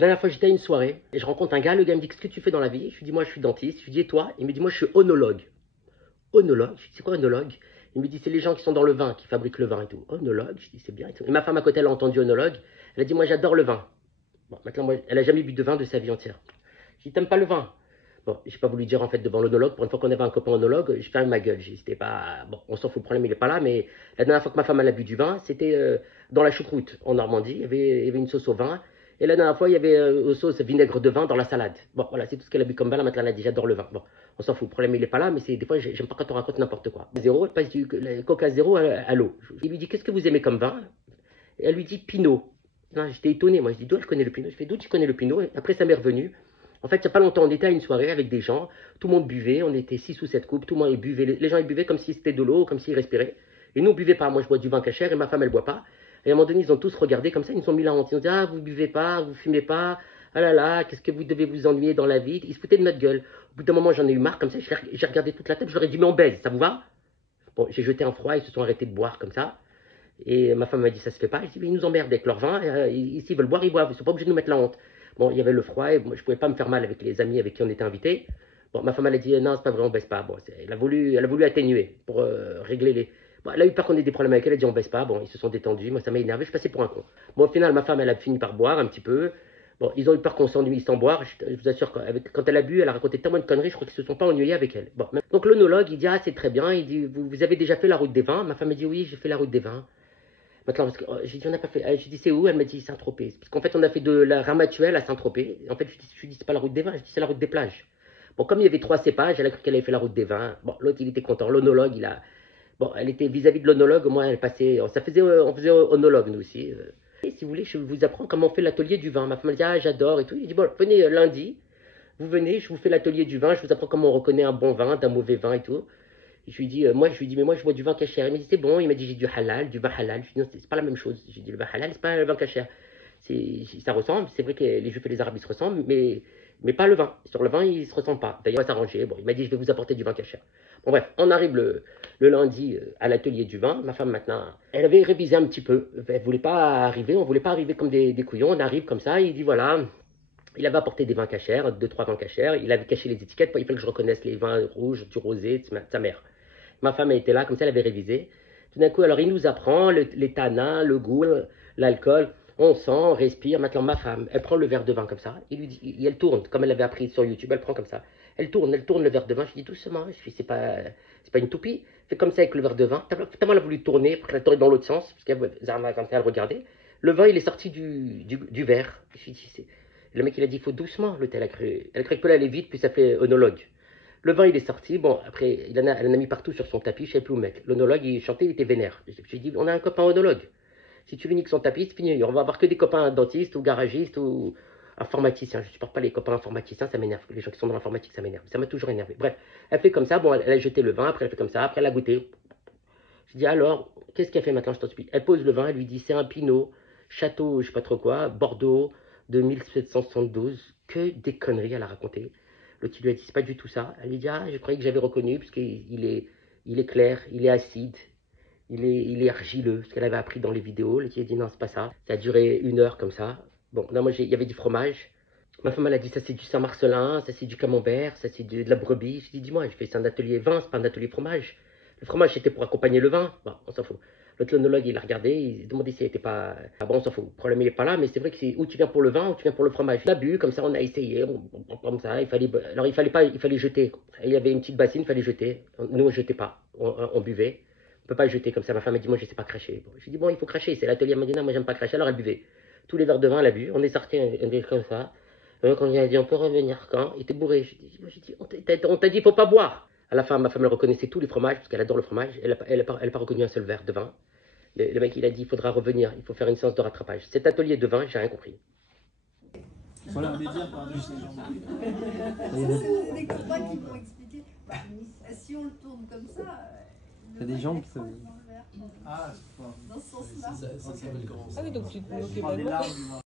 La dernière fois, j'étais à une soirée et je rencontre un gars. Le gars me dit: qu'est-ce que tu fais dans la vie? Je lui dis: moi, je suis dentiste. Je lui dis: et toi? Il me dit: moi, je suis onologue. Onologue? Je lui dis: c'est quoi onologue? Il me dit: c'est les gens qui sont dans le vin, qui fabriquent le vin et tout. Onologue? Je dis: c'est bien et tout. Et ma femme à côté, elle a entendu onologue. Elle a dit: moi, j'adore le vin. Bon, maintenant, moi, elle a jamais bu de vin de sa vie entière. Je dis: t'aimes pas le vin? Bon, j'ai pas voulu dire en fait devant l'onologue. Pour une fois qu'on avait un copain onologue, je ferme ma gueule. C'était pas. Bon, on s'en fout, le problème il est pas là, mais la dernière fois que ma femme elle a bu du vin, c'était dans la choucroute en Normandie. Il y avait une sauce au vin. Et la dernière fois, il y avait une sauce vinaigre de vin dans la salade. Bon, voilà, c'est tout ce qu'elle a bu comme vin. Là, maintenant, elle a dit: j'adore le vin. Bon, on s'en fout, le problème il est pas là, mais c'est des fois, j'aime pas quand on raconte n'importe quoi. Zéro, elle passe du coca zéro à l'eau. Il lui dit: qu'est-ce que vous aimez comme vin? Et elle lui dit: Pinot. J'étais étonné, moi je dis: d'où elle connaît le Pinot? Je fais: d'où tu connais le Pinot? Et après ça m'est revenu. En fait, il n'y a pas longtemps, on était à une soirée avec des gens, tout le monde buvait, on était 6 ou 7 couples, tout le monde buvait, les gens ils buvaient comme si c'était de l'eau, comme s'ils respiraient. Et nous on buvait pas, moi je bois du vin cachère et ma femme elle boit pas. Et à un moment donné, ils ont tous regardé comme ça, ils nous ont mis la honte. Ils ont dit: ah, vous buvez pas, vous fumez pas, ah là là, qu'est-ce que vous devez vous ennuyer dans la vie? Ils se foutaient de notre gueule. Au bout d'un moment, j'en ai eu marre comme ça, j'ai regardé toute la table, je leur ai dit: mais on baise, ça vous va? Bon, j'ai jeté un froid, ils se sont arrêtés de boire comme ça. Et ma femme m'a dit: ça se fait pas. Je dis: mais ils nous emmerdent avec leur vin, s'ils veulent boire, ils boivent, ils sont pas obligés de nous mettre la honte. Bon, il y avait le froid et moi, je pouvais pas me faire mal avec les amis avec qui on était invités. Bon, ma femme elle a dit: non, c'est pas vrai, on baisse pas. Bon, elle a voulu atténuer pour régler les. Bon, elle a eu peur qu'on ait des problèmes avec elle, elle a dit: on baisse pas. Bon, ils se sont détendus, moi ça m'a énervé, je suis passé pour un con. Bon, au final, ma femme elle a fini par boire un petit peu. Bon, ils ont eu peur qu'on s'ennuie sans boire. Je vous assure, quand elle a bu, elle a raconté tellement de conneries, je crois qu'ils se sont pas ennuyés avec elle. Bon, donc l'onologue, il dit: ah, c'est très bien. Il dit: vous avez déjà fait la route des vins? Ma femme a dit: oui, j'ai fait la route des vins. Maintenant, parce que j'ai dit: on n'a pas fait. J'ai dit: c'est où? Elle m'a dit: Saint-Tropez. Parce qu'en fait, on a fait de la Ramatuelle à Saint-Tropez. En fait, je dis: c'est pas la route des vins, je dis: c'est la route des plages. Bon, comme il y avait 3 cépages, elle a cru qu'elle avait fait la route des vins. Bon, l'autre, il était content. L'onologue, il a. Bon, elle était vis-à-vis de l'onologue, moi, elle passait. On faisait onologue, nous aussi. Et si vous voulez, je vous apprends comment on fait l'atelier du vin. Ma femme m'a dit: ah, j'adore et tout. Il dit: bon, venez lundi, vous venez, je vous fais l'atelier du vin, je vous apprends comment on reconnaît un bon vin d'un mauvais vin et tout. Je lui dis: mais moi, je bois du vin cachère. Il m'a dit: c'est bon. Il m'a dit: j'ai du halal, du vin halal. Je lui dis: non, c'est pas la même chose. J'ai dit: le vin halal, c'est pas le vin cachère. Ça ressemble. C'est vrai que les Juifs et les Arabes, ils se ressemblent, mais pas le vin. Sur le vin, ils se ressemblent pas. D'ailleurs, on va s'arranger. Bon, il m'a dit: je vais vous apporter du vin cachère. Bon, bref, on arrive le lundi à l'atelier du vin. Ma femme, maintenant, elle avait révisé un petit peu. Elle voulait pas arriver. On voulait pas arriver comme des couillons. On arrive comme ça. Il dit: voilà. Il avait apporté des vins cachères, 2, 3 vins cachères. Il avait caché les étiquettes. Il fallait que je reconnaisse les vins rouges, du rosé, de sa mère. Ma femme était là, comme ça, elle avait révisé. Tout d'un coup, alors il nous apprend les tanins, le goût, l'alcool. On sent, on respire. Maintenant, ma femme, elle prend le verre de vin comme ça. Il lui dit, elle tourne, comme elle avait appris sur YouTube, elle prend comme ça. Elle tourne le verre de vin. Je dis: doucement. Je dis: c'est pas une toupie. Fait comme ça avec le verre de vin. Tellement elle a voulu tourner, pour qu'elle tourne dans l'autre sens, parce qu'elle, comme ça, elle regardait. Le vin, il est sorti du verre. Je dis: le mec, il a dit: il faut doucement. L'autre, elle a cru que aller vite, puis ça fait onologue. Le vin, il est sorti. Bon, après, elle en a mis partout sur son tapis. Je ne savais plus où mettre. L'onologue, il chantait, il était vénère. Je me suis dit: on a un copain onologue. Si tu veux niquer son tapis, c'est fini. On va avoir que des copains dentistes ou garagistes ou informaticiens. Je ne supporte pas les copains informaticiens, ça m'énerve. Les gens qui sont dans l'informatique, ça m'énerve. Ça m'a toujours énervé. Bref, elle fait comme ça. Bon, elle a jeté le vin. Après, elle fait comme ça. Après, elle a goûté. Je dis: alors, qu'est-ce qu'elle fait maintenant? Je t'explique. Elle pose le vin. Elle lui dit: c'est un Pinot, château, je sais pas trop quoi, Bordeaux de 1772. Que des conneries elle a raconté. L'autre, il lui a dit: c'est pas du tout ça. Elle lui dit: ah, je croyais que j'avais reconnu, parce qu'il est clair, il est acide, il est argileux, ce qu'elle avait appris dans les vidéos. L'autre, il a dit: non, c'est pas ça. Ça a duré 1 heure comme ça. Bon, là, moi, il y avait du fromage. Ma femme, elle a dit: ça, c'est du Saint-Marcelin, ça, c'est du camembert, ça, c'est de la brebis. Je dis: dis-moi, je fais c'est un atelier vin, c'est pas un atelier fromage. Le fromage, c'était pour accompagner le vin. Bon, on s'en fout. L'autre l'onologue, il a regardé, il s'est demandé si elle était pas. Ah bon, on s'en fout. Le problème, il est pas là, mais c'est vrai que c'est où tu viens pour le vin ou tu viens pour le fromage. On a bu, comme ça, on a essayé, comme ça. Alors, il fallait pas, il fallait jeter. Il y avait une petite bassine, il fallait jeter. Nous, on jetait pas. On buvait. On peut pas jeter comme ça. Ma femme m'a dit: moi, je sais pas cracher. Bon, je lui ai dit: bon, il faut cracher. C'est l'atelier. Elle m'a dit: non, moi, j'aime pas cracher. Alors, elle buvait. Tous les verres de vin, elle a bu. On est sorti, on est comme ça. Quand il a dit: on peut revenir quand? Il était bourré. J'ai dit: on t'a dit, il faut pas boire. À la fin, ma femme, elle reconnaissait tous les fromages, parce qu'elle adore le fromage. Elle a pas reconnu un seul verre de vin. Le mec, il a dit: il faudra revenir, il faut faire une séance de rattrapage. Cet atelier de vin, j'ai rien compris. Voilà, média par-dessus les gens. C'est des copains qui m'ont expliqué. Bah, si on le tourne comme ça, Il y a des gens qui sont savent. dans le verre. Ah, c'est quoi? Dans ce sens-là. Ça s'appelle comment ça? Ah oui, donc tu te moquais Je pas prends de des moi. larmes du vin.